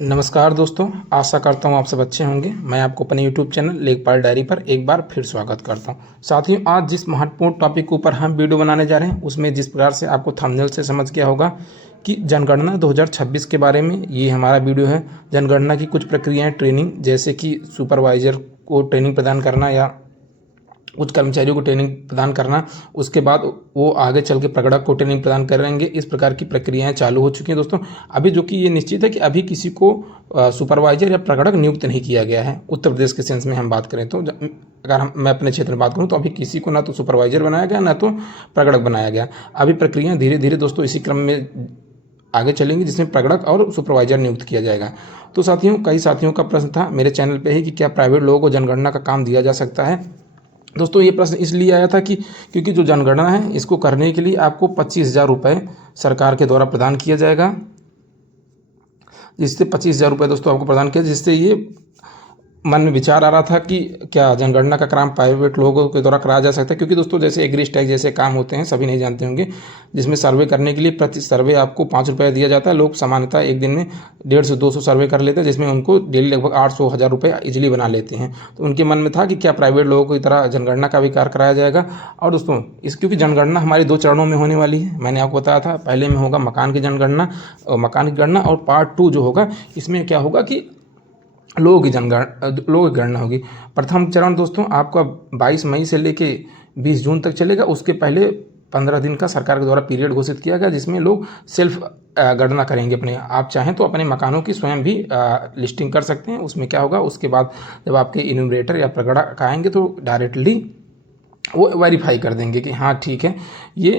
नमस्कार दोस्तों, आशा करता हूँ आप सब अच्छे होंगे। मैं आपको अपने यूट्यूब चैनल लेखपाल डायरी पर एक बार फिर स्वागत करता हूँ। साथियों, आज जिस महत्वपूर्ण टॉपिक के ऊपर हम वीडियो बनाने जा रहे हैं उसमें जिस प्रकार से आपको थंबनेल से समझ गया होगा कि जनगणना 2026 के बारे में ये हमारा वीडियो है। जनगणना की कुछ प्रक्रियाएँ, ट्रेनिंग, जैसे कि सुपरवाइजर को ट्रेनिंग प्रदान करना या कुछ कर्मचारियों को ट्रेनिंग प्रदान करना, उसके बाद वो आगे चल के प्रगणक को ट्रेनिंग प्रदान करेंगे। इस प्रकार की प्रक्रियाएं चालू हो चुकी हैं दोस्तों। अभी जो कि ये निश्चित है कि अभी किसी को सुपरवाइजर या प्रगणक नियुक्त नहीं किया गया है। उत्तर प्रदेश के सेंस में हम बात करें तो अगर मैं अपने क्षेत्र में बात करूं तो अभी किसी को ना तो सुपरवाइजर बनाया गया ना तो प्रगणक बनाया गया। अभी प्रक्रियाएँ धीरे धीरे दोस्तों इसी क्रम में आगे चलेंगी जिसमें प्रगणक और सुपरवाइजर नियुक्त किया जाएगा। तो साथियों, कई साथियों का प्रश्न था मेरे चैनल पे ही कि क्या प्राइवेट लोगों को जनगणना का काम दिया जा सकता है। दोस्तों, ये प्रश्न इसलिए आया था कि क्योंकि जो जनगणना है इसको करने के लिए आपको 25,000 रुपये सरकार के द्वारा प्रदान किया जाएगा, जिससे 25,000 रुपये दोस्तों आपको प्रदान किया, जिससे ये मन में विचार आ रहा था कि क्या जनगणना का काम प्राइवेट लोगों के द्वारा कराया जा सकता है। क्योंकि दोस्तों जैसे एग्रीज टैग जैसे काम होते हैं, सभी नहीं जानते होंगे, जिसमें सर्वे करने के लिए प्रति सर्वे आपको 5 रुपये दिया जाता है। लोग सामान्यतः एक दिन में 150 से 200 सर्वे कर लेते हैं, जिसमें उनको डेली लगभग 800-1000 रुपये इजीली बना लेते हैं। तो उनके मन में था कि क्या प्राइवेट लोगों की तरह जनगणना का भी कार्य कराया जाएगा। और दोस्तों क्योंकि जनगणना हमारी 2 चरणों में होने वाली है, मैंने आपको बताया था। पहले में होगा मकान की जनगणना, मकान की गणना, और पार्ट 2 जो होगा इसमें क्या होगा कि लोगों की गणना होगी। प्रथम चरण दोस्तों आपका 22 मई से लेके 20 जून तक चलेगा। उसके पहले 15 दिन का सरकार के द्वारा पीरियड घोषित किया गया, जिसमें लोग सेल्फ गणना करेंगे अपने। आप चाहें तो अपने मकानों की स्वयं भी लिस्टिंग कर सकते हैं। उसमें क्या होगा, उसके बाद जब आपके इन्यूमरेटर या प्रगणक आएंगे तो डायरेक्टली वो वेरीफाई कर देंगे कि हाँ ठीक है, ये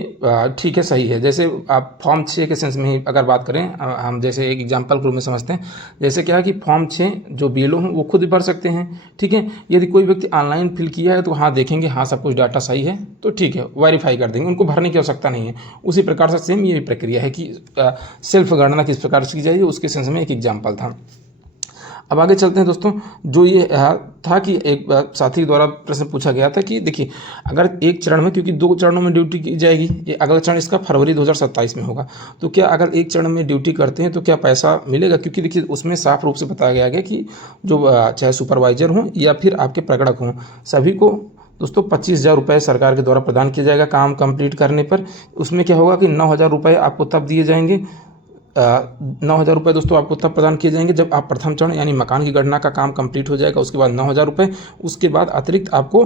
ठीक है, सही है। जैसे आप फॉर्म 6 के सेंस में ही अगर बात करें, हम जैसे एक एग्जांपल के रूप में समझते हैं। जैसे क्या है कि फॉर्म 6 जो बीएलओ हैं वो खुद भी भर सकते हैं, ठीक है। यदि कोई व्यक्ति ऑनलाइन फिल किया है तो हाँ देखेंगे, हाँ सब कुछ डाटा सही है तो ठीक है, वेरीफाई कर देंगे, उनको भरने की आवश्यकता नहीं है। उसी प्रकार से सेम ये प्रक्रिया है कि सेल्फ गणना किस प्रकार से की जाएगी, उसके सेंस में एक एग्जाम्पल था। अब आगे चलते हैं दोस्तों। जो ये था कि एक साथी द्वारा प्रश्न पूछा गया था कि देखिए, अगर एक चरण में, क्योंकि 2 चरणों में ड्यूटी की जाएगी, ये अगला चरण इसका फरवरी 2027 में होगा, तो क्या अगर एक चरण में ड्यूटी करते हैं तो क्या पैसा मिलेगा। क्योंकि देखिए उसमें साफ रूप से बताया गया है कि जो चाहे सुपरवाइजर हों या फिर आपके प्रगणक हों, सभी को दोस्तों 25,000 रुपये सरकार के द्वारा प्रदान किया जाएगा काम कंप्लीट करने पर। उसमें क्या होगा कि 9,000 रुपये आपको तब दिए जाएंगे। 9,000 रुपये दोस्तों आपको तब प्रदान किए जाएंगे जब आप प्रथम चरण यानी मकान की गणना का काम कंप्लीट हो जाएगा, उसके बाद 9,000 रुपये। उसके बाद अतिरिक्त आपको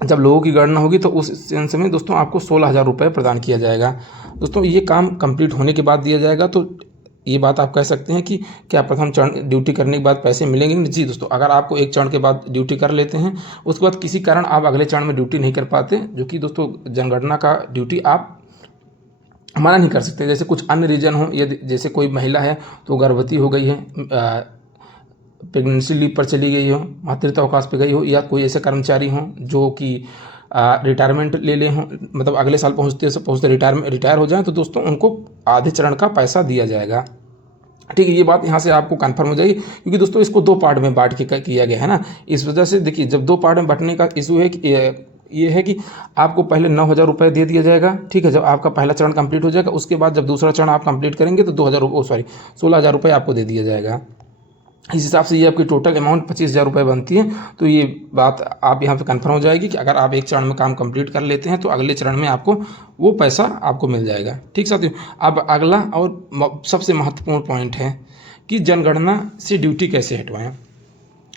जब लोगों की गणना होगी तो उस सेंस में दोस्तों आपको 16,000 रुपये प्रदान किया जाएगा। दोस्तों ये काम कंप्लीट होने के बाद दिया जाएगा। तो ये बात आप कह सकते हैं कि क्या प्रथम चरण ड्यूटी करने के बाद पैसे मिलेंगे? जी दोस्तों, अगर आपको एक चरण के बाद ड्यूटी कर लेते हैं, उसके बाद किसी कारण आप अगले चरण में ड्यूटी नहीं कर पाते, जो कि दोस्तों जनगणना का ड्यूटी आप मना नहीं कर सकते। जैसे कुछ अन्य रीजन हो, यदि जैसे कोई महिला है तो गर्भवती हो गई है, प्रेगनेंसी लीव पर चली गई हो, मातृत्व अवकाश पे गई हो, या कोई ऐसे कर्मचारी हों जो कि रिटायरमेंट ले ले हों, मतलब अगले साल पहुँचते रिटायर हो जाएं, तो दोस्तों उनको आधे चरण का पैसा दिया जाएगा। ठीक है, ये बात यहाँ से आपको कंफर्म हो जाएगी, क्योंकि दोस्तों इसको 2 पार्ट में बांट के किया गया है ना। इस वजह से देखिए, जब 2 पार्ट में बांटने का इशू है कि ये है कि आपको पहले 9,000 रुपये दे दिया जाएगा, ठीक है, जब आपका पहला चरण कंप्लीट हो जाएगा। उसके बाद जब दूसरा चरण आप कंप्लीट करेंगे तो 16,000 रुपये आपको दे दिया जाएगा। इस हिसाब से ये आपकी टोटल अमाउंट 25,000 रुपये बनती है। तो ये बात आप यहाँ पे कंफर्म हो जाएगी कि अगर आप एक चरण में काम कंप्लीट कर लेते हैं तो अगले चरण में आपको वो पैसा आपको मिल जाएगा। ठीक साथियों, अब अगला और सबसे महत्वपूर्ण पॉइंट है कि जनगणना से ड्यूटी कैसे हटवाएँ।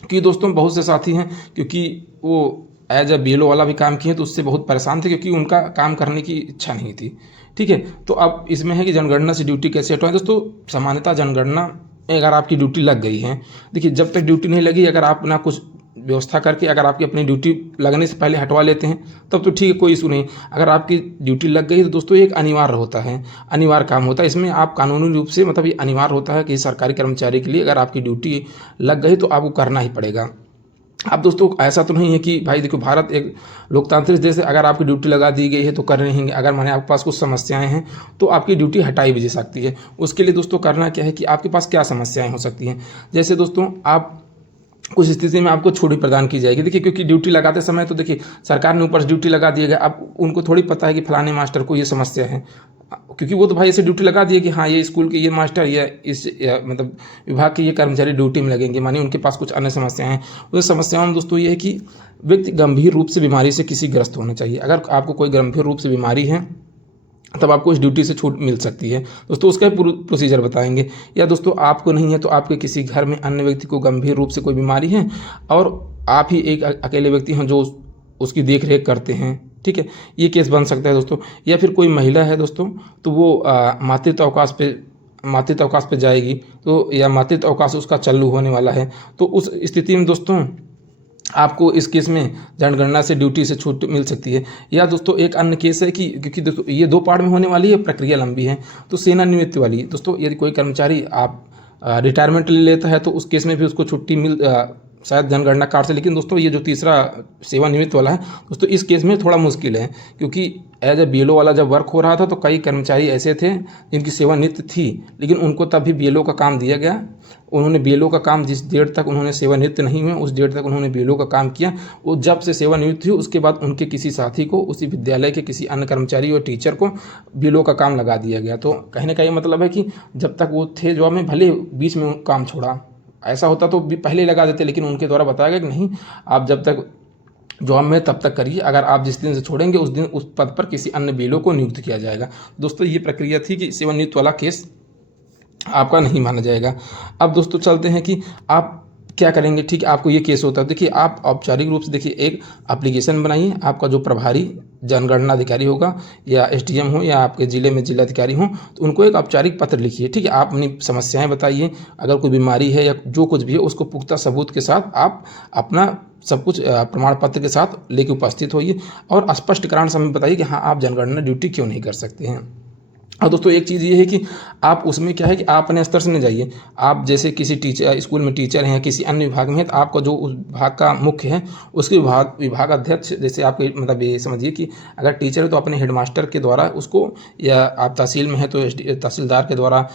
कि दोस्तों बहुत से साथी हैं, क्योंकि वो एज अ बीएलओ वाला भी काम किए तो उससे बहुत परेशान थे, क्योंकि उनका काम करने की इच्छा नहीं थी। ठीक है, तो अब इसमें है कि जनगणना से ड्यूटी कैसे हटवाएं। दोस्तों सामान्यतः जनगणना में अगर आपकी ड्यूटी लग गई है, देखिए जब तक ड्यूटी नहीं लगी, अगर आप ना कुछ व्यवस्था करके अगर आपकी अपनी ड्यूटी लगने से पहले हटवा लेते हैं तब तो ठीक है, कोई इशू नहीं। अगर आपकी ड्यूटी लग गई तो दोस्तों ये एक अनिवार्य होता है, अनिवार्य काम होता है। इसमें आप कानूनी रूप से, मतलब ये अनिवार्य होता है कि सरकारी कर्मचारी के लिए अगर आपकी ड्यूटी लग गई तो आपको करना ही पड़ेगा। अब दोस्तों ऐसा तो नहीं है कि भाई देखो, भारत एक लोकतांत्रिक देश है, अगर आपकी ड्यूटी लगा दी गई है तो कर रहेंगे। अगर माने आपके पास कुछ समस्याएं हैं तो आपकी ड्यूटी हटाई भी जा सकती है। उसके लिए दोस्तों करना क्या है कि आपके पास क्या समस्याएं हो सकती हैं। जैसे दोस्तों आप कुछ स्थिति में आपको छूट भी प्रदान की जाएगी। देखिए क्योंकि ड्यूटी लगाते समय तो देखिए सरकार ने ऊपर से ड्यूटी लगा दिया गया, अब उनको थोड़ी पता है कि फलाने मास्टर को ये समस्या है, क्योंकि वो तो भाई ऐसे ड्यूटी लगा दिए कि हाँ ये स्कूल के ये मास्टर या मतलब विभाग के ये कर्मचारी ड्यूटी में लगेंगे, मानिए उनके पास कुछ अन्य समस्याएं हैं। उन समस्याओं में दोस्तों ये है कि व्यक्ति गंभीर रूप से बीमारी से किसी ग्रस्त होना चाहिए। अगर आपको कोई गंभीर रूप से बीमारी है तब आपको इस ड्यूटी से छूट मिल सकती है दोस्तों, उसका प्रोसीजर बताएंगे। या दोस्तों आपको नहीं है तो आपके किसी घर में अन्य व्यक्ति को गंभीर रूप से कोई बीमारी है और आप ही एक अकेले व्यक्ति हैं जो उसकी देख रेख करते हैं, ठीक है, ये केस बन सकता है दोस्तों। या फिर कोई महिला है दोस्तों तो वो मातृत्व अवकाश पे जाएगी, तो या मातृत्व अवकाश उसका चालू होने वाला है, तो उस स्थिति में दोस्तों आपको इस केस में जनगणना से ड्यूटी से छूट मिल सकती है। या दोस्तों एक अन्य केस है कि क्योंकि दोस्तों ये 2 पार्ट में होने वाली है, प्रक्रिया लंबी है, तो सेवानिवृत्ति वाली दोस्तों यदि कोई कर्मचारी आप रिटायरमेंट ले लेता है तो उस केस में भी उसको छुट्टी शायद जनगणना कार्ड से। लेकिन दोस्तों ये जो तीसरा सेवानिवृत्त वाला है दोस्तों, इस केस में थोड़ा मुश्किल है, क्योंकि एज ए BLO वाला जब वर्क हो रहा था तो कई कर्मचारी ऐसे थे जिनकी सेवानिवृत्त थी, लेकिन उनको तब भी BLO का काम दिया गया। उन्होंने BLO का काम जिस डेट तक उन्होंने सेवानिवृत्त नहीं हुए उस डेट तक उन्होंने BLO का काम किया। वो जब से सेवानिवृत्त हुई उसके बाद उनके किसी साथी को, उसी विद्यालय के किसी अन्य कर्मचारी और टीचर को BLO का काम लगा दिया गया। तो कहने का ये मतलब है कि जब तक वो थे जॉब में, भले बीच में काम छोड़ा, ऐसा होता तो पहले ही लगा देते, लेकिन उनके द्वारा बताया गया कि नहीं, आप जब तक जॉब में तब तक करिए, अगर आप जिस दिन से छोड़ेंगे उस दिन उस पद पर किसी अन्य BLO को नियुक्त किया जाएगा। दोस्तों ये प्रक्रिया थी कि सेवानिवृत्त वाला केस आपका नहीं माना जाएगा। अब दोस्तों चलते हैं कि आप क्या करेंगे। ठीक है, आपको ये केस होता है, देखिए आप औपचारिक रूप से देखिए एक एप्लीकेशन बनाइए। आपका जो प्रभारी जनगणना अधिकारी होगा या SDM हो या आपके ज़िले में जिलाधिकारी हो, तो उनको एक औपचारिक पत्र लिखिए। ठीक है, आप अपनी समस्याएं बताइए, अगर कोई बीमारी है या जो कुछ भी है उसको पुख्ता सबूत के साथ आप अपना सब कुछ प्रमाण पत्र के साथ लेके उपस्थित होइए और स्पष्ट कारण समय बताइए कि हाँ आप जनगणना ड्यूटी क्यों नहीं कर सकते हैं। और दोस्तों एक चीज़ ये है कि आप उसमें क्या है कि आप अपने स्तर से नहीं जाइए। आप जैसे किसी टीचर, स्कूल में टीचर हैं, किसी अन्य विभाग में है, तो आपका जो उस विभाग का मुख्य है उसके विभाग अध्यक्ष, जैसे आपके मतलब ये समझिए कि अगर टीचर है तो अपने हेडमास्टर के द्वारा उसको, या आप तहसील में है तो तहसीलदार के द्वारा,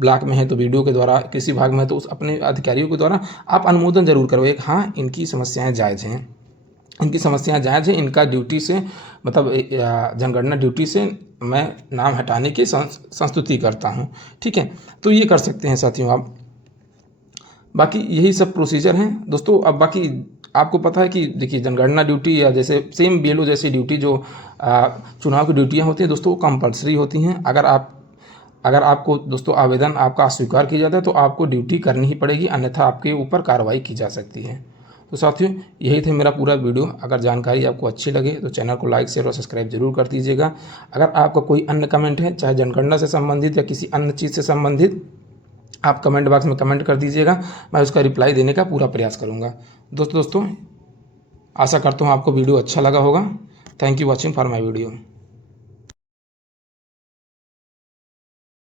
ब्लॉक में है तो BDO के द्वारा, किसी विभाग में है तो उस अपने अधिकारियों के द्वारा आप अनुमोदन जरूर करवाइए। हाँ इनकी समस्याएँ जायज़ हैं, इनकी समस्याएं जायज़ हैं, इनका ड्यूटी से मतलब जनगणना ड्यूटी से मैं नाम हटाने की संस्तुति करता हूं। ठीक है, तो ये कर सकते हैं साथियों आप। बाकी यही सब प्रोसीजर हैं दोस्तों। अब बाकी आपको पता है कि देखिए जनगणना ड्यूटी या जैसे सेम BLO जैसी ड्यूटी जो चुनाव की ड्यूटियाँ होती हैं दोस्तों, वो कंपल्सरी होती हैं। अगर आपको दोस्तों आवेदन आपका अस्वीकार किया जाता है तो आपको ड्यूटी करनी ही पड़ेगी, अन्यथा आपके ऊपर कार्रवाई की जा सकती है। तो साथियों यही थे मेरा पूरा वीडियो। अगर जानकारी आपको अच्छी लगे तो चैनल को लाइक, शेयर और सब्सक्राइब जरूर कर दीजिएगा। अगर आपका कोई अन्य कमेंट है, चाहे जनगणना से संबंधित या किसी अन्य चीज़ से संबंधित, आप कमेंट बॉक्स में कमेंट कर दीजिएगा, मैं उसका रिप्लाई देने का पूरा प्रयास करूँगा। दोस्तों आशा करता हूँ आपको वीडियो अच्छा लगा होगा। Thank you watching for my video.